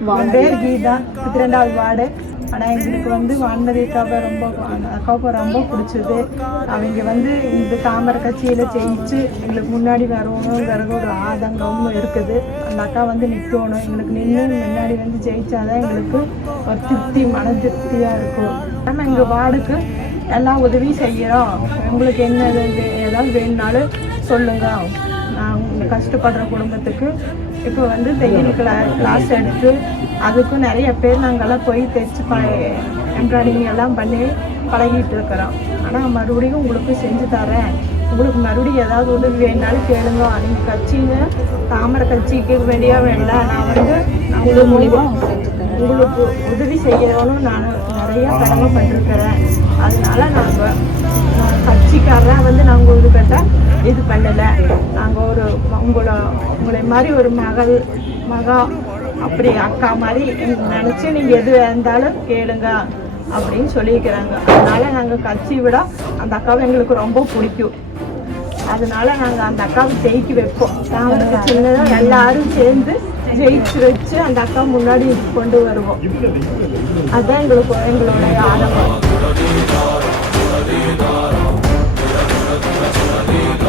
என் பேர் கீதா, 32வது வார்டு. ஆனால் எங்களுக்கு வந்து வான்மதி அக்காவை ரொம்ப பிடிச்சது. அவங்க வந்து இந்த தாமரை கட்சியில் ஜெயிச்சு எங்களுக்கு முன்னாடி வரணுங்கிற ஒரு ஆதங்கமும் இருக்குது. அந்த அக்கா வந்து நிற்கணும், எங்களுக்கு நின்று முன்னாடி வந்து ஜெயிச்சாதான் எங்களுக்கு ஒரு திருப்தி, மன திருப்தியாக இருக்கும். நம்ம எங்கள் வார்டுக்கு எல்லா உதவியும் செய்கிறோம். உங்களுக்கு என்ன ஏதாவது வேணுனாலும் சொல்லுங்கள். நான் கஷ்டப்படுற குடும்பத்துக்கு இப்போ வந்து தையல் கிளாஸ் எடுத்து அதுக்கும் நிறைய பேர் நாங்கள்லாம் போய் தைச்சு எம்ப்ராய்டிங் எல்லாம் பண்ணி பழகிட்டு இருக்கிறோம். ஆனால் மறுபடியும் உங்களுக்கு செஞ்சு தரேன், உங்களுக்கு மறுபடியும் ஏதாவது உதவி வேணுனாலும் கேளுங்க. நீங்கள் கட்சிங்க தாமரை கட்சிக்கு வேண்டியா வேண்டாம், நான் வந்து உங்களுக்கு உதவி செய்யணும்னு நான் நிறையா கடமைப்பட்டிருக்கிறேன். அதனால நாங்கள் கட்சிக்காரராக வந்து நாங்கள் இது பண்ணலை. நாங்கள் ஒரு உங்களை மாதிரி ஒரு மகா அப்படி அக்கா மாதிரி நினச்சி நீங்கள் எது இருந்தாலும் கேளுங்க அப்படின்னு சொல்லியிருக்கிறாங்க. அதனால நாங்கள் கட்சி விட அந்த அக்காவை எங்களுக்கு ரொம்ப பிடிக்கும். அதனால நாங்கள் அந்த அக்காவை ஜெயிக்க வைப்போம். தாமரை கட்சியில் எல்லாரும் சேர்ந்து ஜெயிச்சு வச்சு அந்த அக்கா முன்னாடி கொண்டு வருவோம். அதுதான் எங்களுடைய ஆரம்பம்.